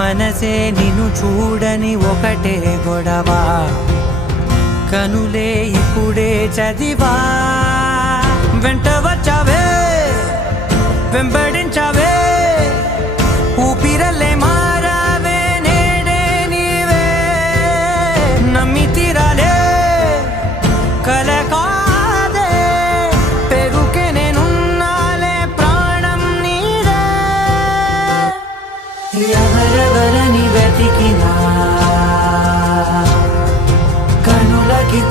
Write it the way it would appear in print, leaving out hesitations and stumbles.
మనసే నిన్ను చూడని ఒకటే గొడవ కనులే ఇప్పుడే చదివా వెంట వచ్చావే వెంబడించావే ఊపిరల్లే మారావే నేడే నీవే నమ్మి తీరాలే కల కాదే పెరుకే నేనున్నాలే ప్రాణం నీదే ఎవరెవరని వెతికినా కనులకి